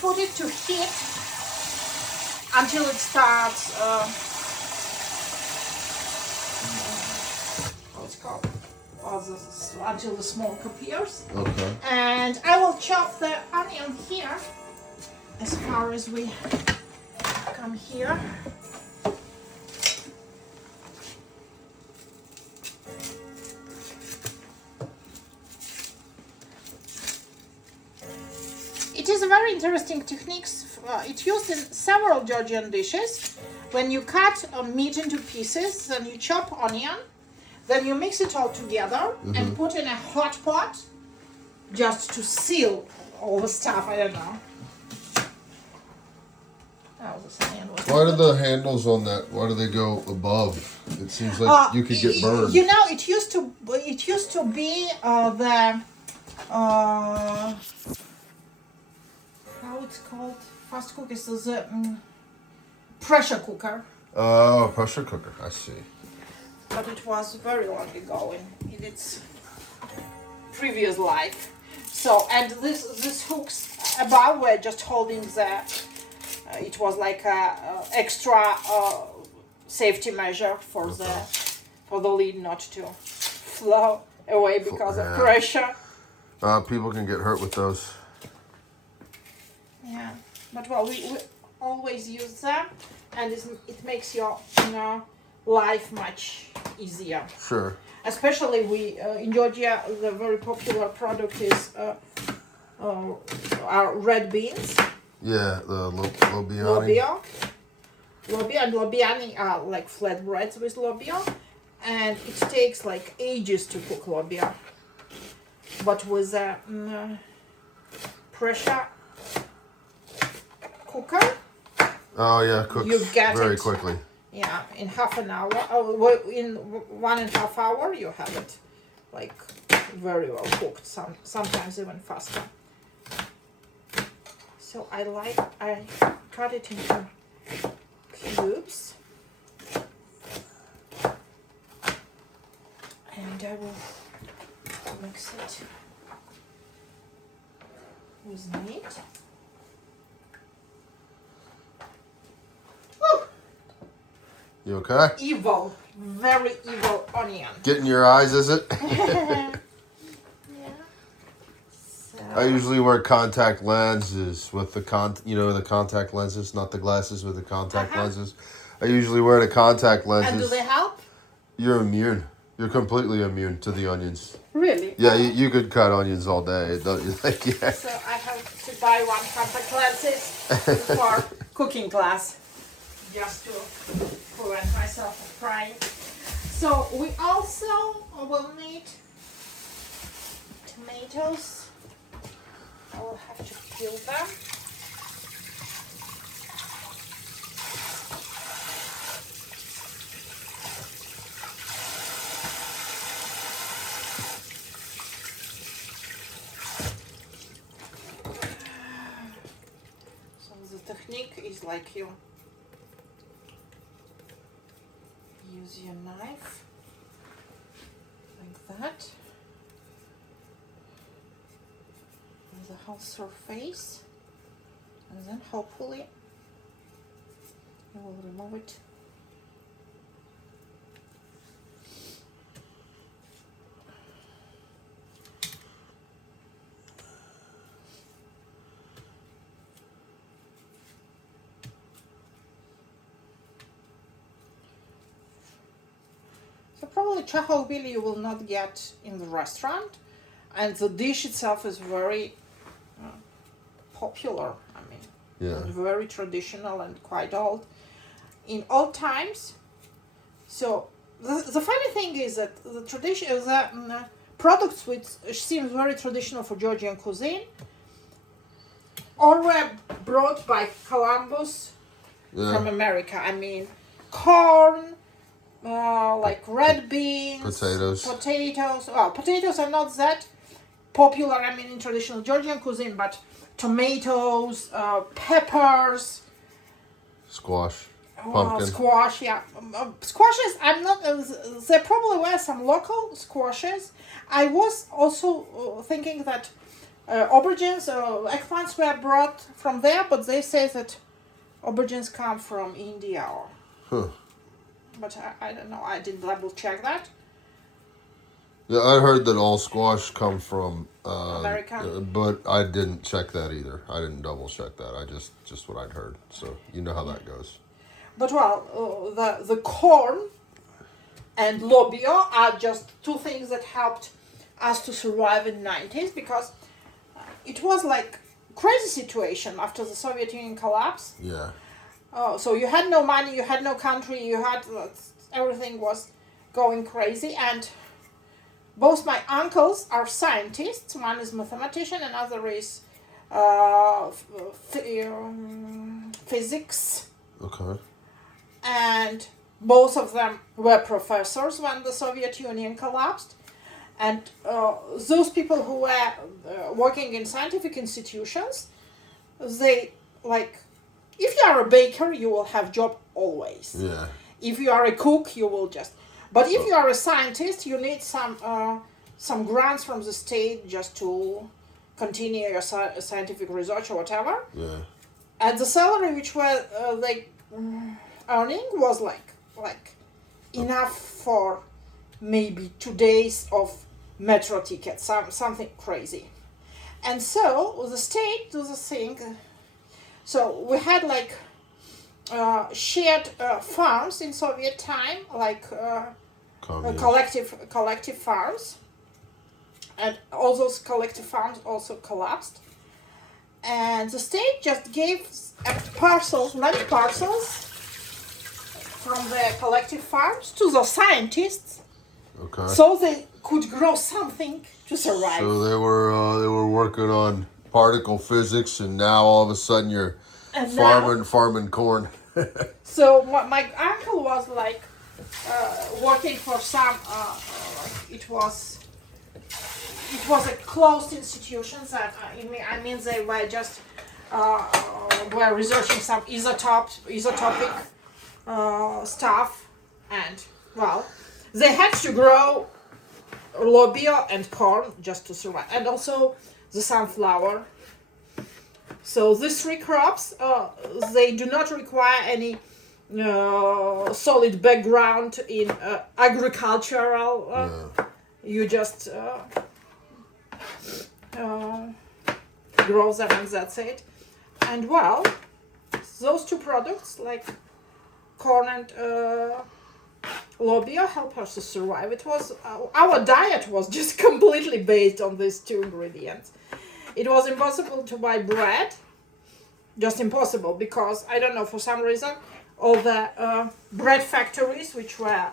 put it to heat until it starts. What's it called? Until the smoke appears. Okay. And I will chop the onion here as far as we come here. It is a very interesting technique. It's used in several Georgian dishes. When you cut meat into pieces, then you chop onion, then you mix it all together and put in a hot pot just to seal all the stuff. I don't know. Oh, this onion was Why do the handles on that? Why do they go above? It seems like you could get burned. You know, it used to be the how it's called? Fast cooker is the pressure cooker. Oh, pressure cooker. I see. But it was very long ago in its previous life. So, and this hooks above were just holding the. It was like a extra safety measure for the lid not to flow away because of pressure. People can get hurt with those. Yeah, but well, we always use them, and it makes your life much easier. Sure. Especially in Georgia, the very popular product is our red beans. Yeah, the lobiani. Lobia and lobiani are like flatbreads with lobia, and it takes like ages to cook lobia. But with a pressure cooker, Oh yeah, cooks you get very it. quickly. Yeah, in half an hour, in 1.5 hours, you have it like very well cooked. Sometimes even faster. So I cut it into cubes, and I will mix it with meat. Woo! You okay? Evil, very evil onion. Getting your eyes, is it? Yeah. I usually wear contact lenses with the the contact lenses, not the glasses with the contact lenses. I usually wear the contact lenses. And do they help? You're immune. You're completely immune to the onions. Really? Yeah, you could cut onions all day, don't you think? Yeah. So I have to buy one contact lenses for cooking class, just to prevent myself from crying. So we also will need tomatoes. I will have to peel them. So the technique is like you use your knife like that. The whole surface, and then hopefully you will remove it. So probably chahovili you will not get in the restaurant, and the dish itself is very popular. I mean, Yeah. very traditional and quite old in old times. So the funny thing is that the tradition, the products which seems very traditional for Georgian cuisine, all were brought by Columbus from America. I mean, corn, like red beans, Potatoes. Well, potatoes are not that popular. I mean, in traditional Georgian cuisine, but tomatoes, peppers, Squash, pumpkin. squash. Yeah, squashes. I'm not. There probably were some local squashes. I was also thinking that aubergines or eggplants were brought from there, but they say that aubergines come from India. Huh. But I don't know. I didn't double check that. Yeah, I heard that all squash come from America. but I didn't check that either. I didn't double check that. I just what I'd heard. So you know how that goes. But well, the corn and lobio are just two things that helped us to survive in 90s, because it was like crazy situation after the Soviet Union collapse. Yeah. So you had no money, you had no country, you had everything was going crazy, and both my uncles are scientists. One is mathematician, and other is physics, Okay. and both of them were professors when the Soviet Union collapsed. And those people who were working in scientific institutions, they like, if you are a baker, you will have job always. Yeah. If you are a cook, you will just. But if you are a scientist, you need some grants from the state just to continue your scientific research or whatever. Yeah. And the salary which were earning was like enough for maybe 2 days of metro ticket, something crazy. And so the state do the thing. So we had like shared farms in Soviet time, like collective farms, and all those collective farms also collapsed. And the state just gave land parcels from the collective farms to the scientists, Okay. so they could grow something to survive. So they were working on particle physics, and now all of a sudden you're And farming corn. So my uncle was like working for some. It was a closed institution. That I mean they were just were researching some isotopic stuff, and well, they had to grow lobio and corn just to survive, and also the sunflower. So these three crops, they do not require any solid background in agricultural. You just grow them and that's it. And well, those two products like corn and lobio help us to survive. It was our diet was just completely based on these two ingredients. It was impossible to buy bread, just impossible, because I don't know, for some reason all the bread factories, which were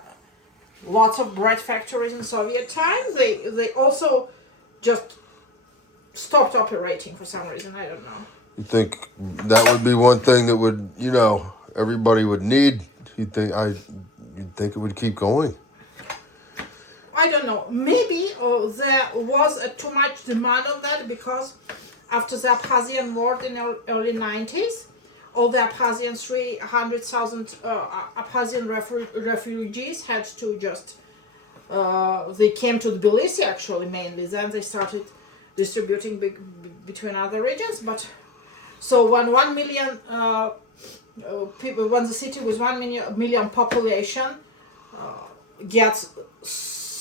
lots of bread factories in Soviet time, they also just stopped operating for some reason. I don't know. You think that would be one thing that would, everybody would need? You'd think it would keep going? I don't know. Maybe there was too much demand on that, because after the Abkhazian war in the early 90s, all the Abkhazian 300,000 Abkhazian refugees had to just, they came to Tbilisi actually mainly, then they started distributing between other regions. But so when 1 million people, when the city with 1 million population gets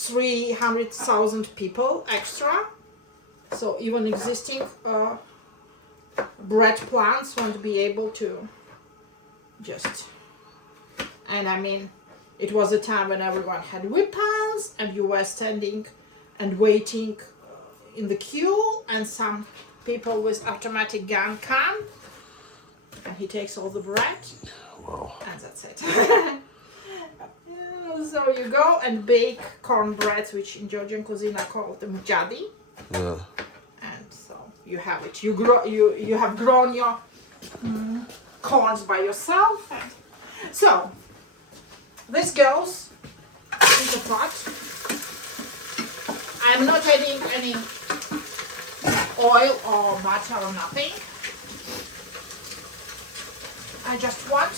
300,000 people extra, so even existing bread plants won't be able to just. And I mean, it was a time when everyone had weapons, and you were standing and waiting in the queue, and some people with automatic gun come, and he takes all the bread. Wow. And that's it. So you go and bake cornbreads, which in Georgian cuisine are called the mujadi. Yeah. And so you have it. You have grown your corns by yourself. And so this goes in the pot. I'm not adding any oil or butter or nothing. I just want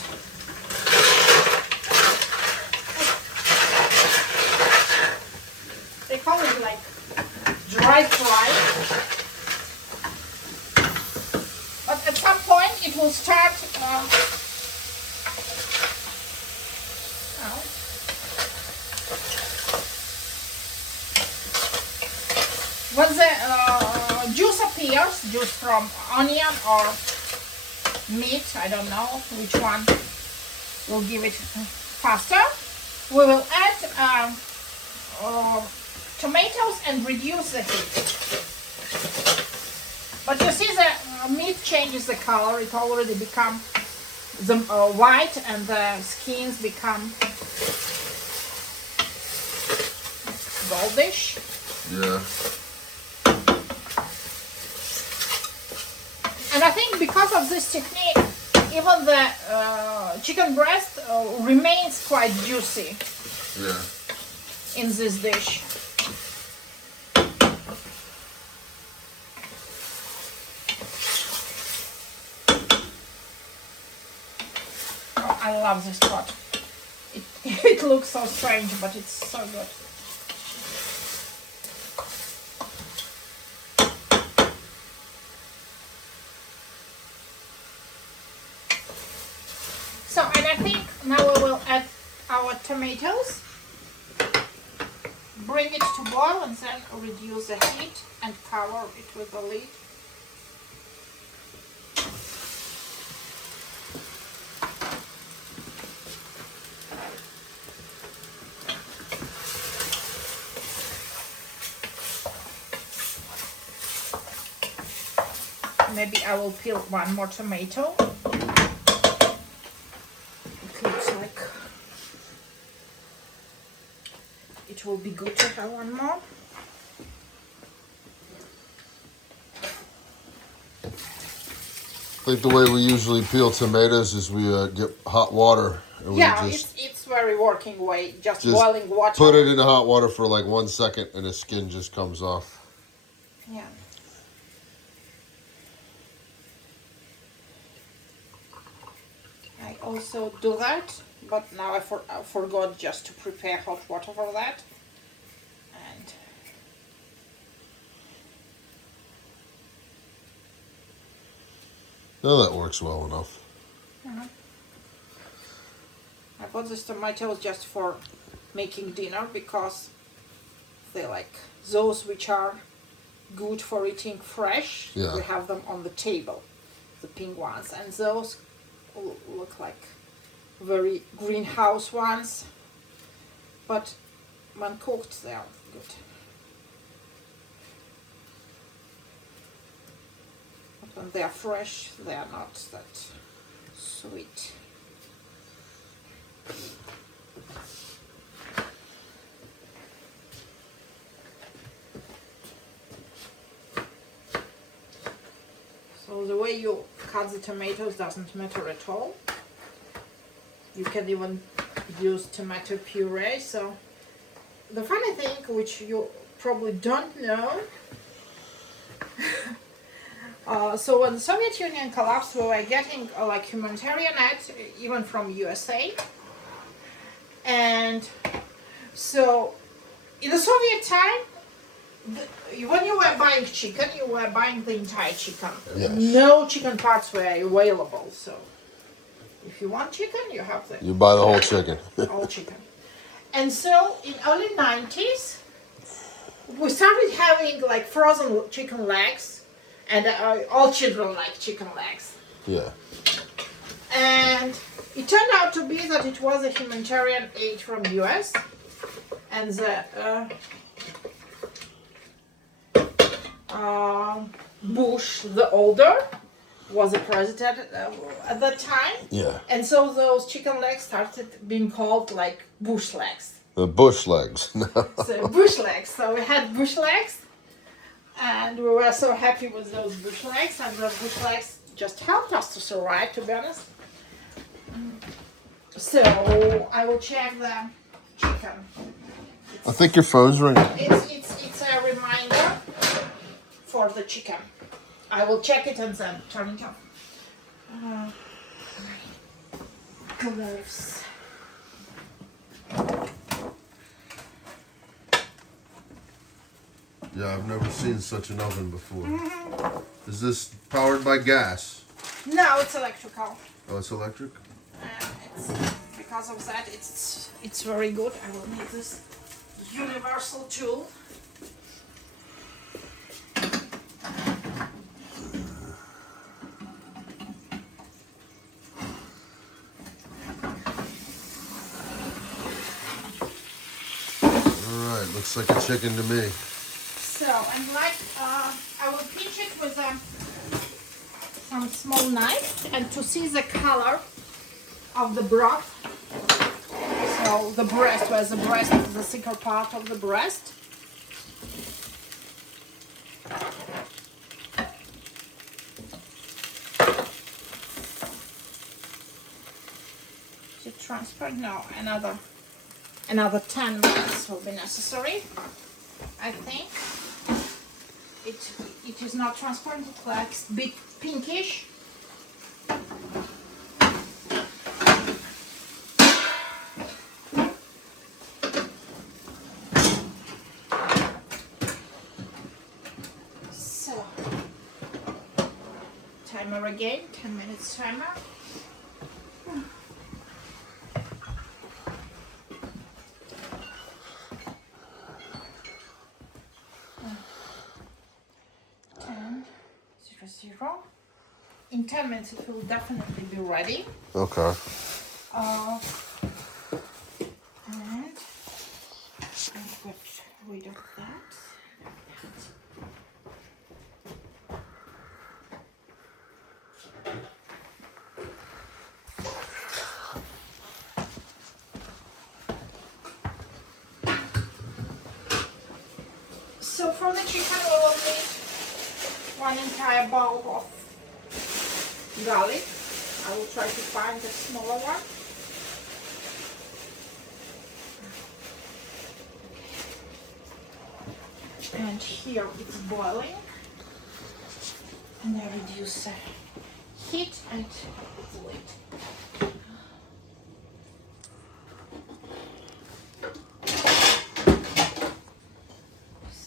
they call it like dry fry. it will start. Oh. When the juice appears, juice from onion or meat, I don't know which one will give it faster, we will add tomatoes and reduce the heat. But you see the meat changes the color, it already become the white and the skins become goldish. Yeah. And I think because of this technique, even the chicken breast remains quite juicy Yeah. in this dish. Oh, I love this pot. It looks so strange, but it's so good. So, and I think now we will add our tomatoes, bring it to boil, and then reduce the heat and cover it with a lid. Maybe I will peel one more tomato. It looks like it will be good to have one more. I think the way we usually peel tomatoes is we get hot water and we Yeah, just it's very working way. Just Just boiling water. put it in the hot water for like 1 second and the skin just comes off. Yeah. I also do that, but now I forgot just to prepare hot water for that. And No, that works well enough. I bought these tomatoes just for making dinner because they like those which are good for eating fresh. Yeah. We have them on the table, the pink ones, and those look like very greenhouse ones, but when cooked they are good. But when they are fresh they are not that sweet. So the way you cut the tomatoes doesn't matter at all. You can even use tomato puree. So the funny thing, which you probably don't know, so when the Soviet Union collapsed, we were getting like humanitarian aid even from USA. And so in the Soviet time, when you were buying chicken, you were buying the entire chicken. Yes. No chicken parts were available. So if you want chicken, you have the You buy the whole chicken. whole chicken. And so in early 90s, we started having like frozen chicken legs, and all children like chicken legs. Yeah. And it turned out to be that it was a humanitarian aid from US, and the Bush the older was the president at that time. Yeah. And so those chicken legs started being called like bush legs. The bush legs. So bush legs. So we had bush legs, and we were so happy with those bush legs, and those bush legs just helped us to survive, to be honest. So I will check the chicken. I think your phone's ringing. It's a reminder for the chicken. I will check it and then turn it off. Gloves. Yeah, I've never seen such an oven before. Is this powered by gas? No, it's electrical. Oh, it's electric? It's, because of that, it's very good. I will need this universal tool. Alright, looks like a chicken to me. So, and like, I will pinch it with some small knife and to see the color of the broth. So the breast, where's the breast is the thicker part of the breast. Is it transparent? No, another 10 minutes will be necessary. I think it is not transparent. It looks a bit pinkish. So timer again, 10 minutes timer. In 10 minutes it will definitely be ready. Okay. And I've got rid of that. So for the chicken we will need 1 entire bowl of garlic. I will try to find the smaller one. And here it's boiling. And I reduce the heat and the lid.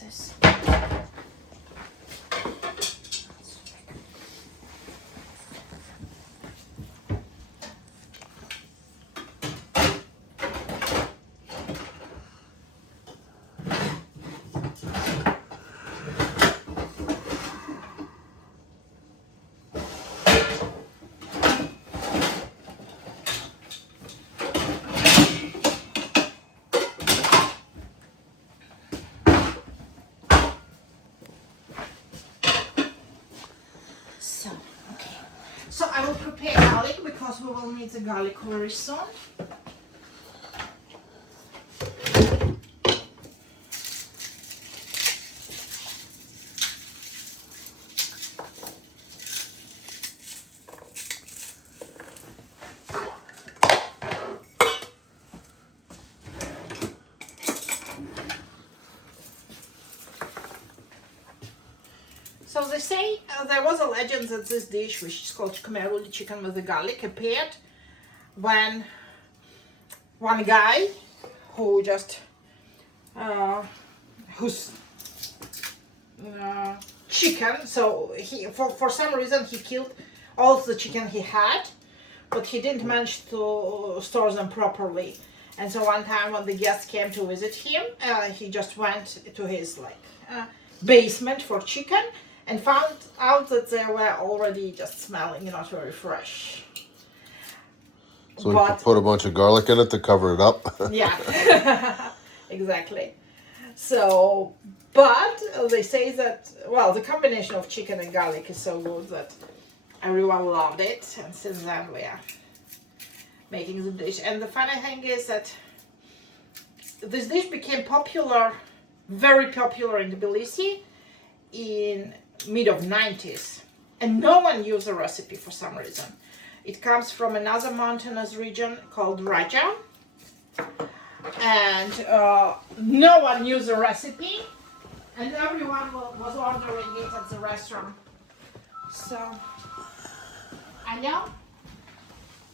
This. So I will prepare garlic because we will need the garlic very soon. So they say there was a legend that this dish, which is called Khmeruli chicken with the garlic, appeared when one guy who just whose chicken, so he for some reason he killed all the chicken he had, but he didn't manage to store them properly. And so one time when the guests came to visit him, he just went to his basement for chicken and found out that they were already just smelling not very fresh. So we put a bunch of garlic in it to cover it up. Yeah, exactly. So, but they say that, well, the combination of chicken and garlic is so good that everyone loved it, and since then we are making the dish. And the funny thing is that this dish became popular, very popular in Tbilisi in mid of 90s, and no one used the recipe for some reason. It comes from another mountainous region called Raja, and no one used the recipe, and everyone was ordering it at the restaurant. So, I know.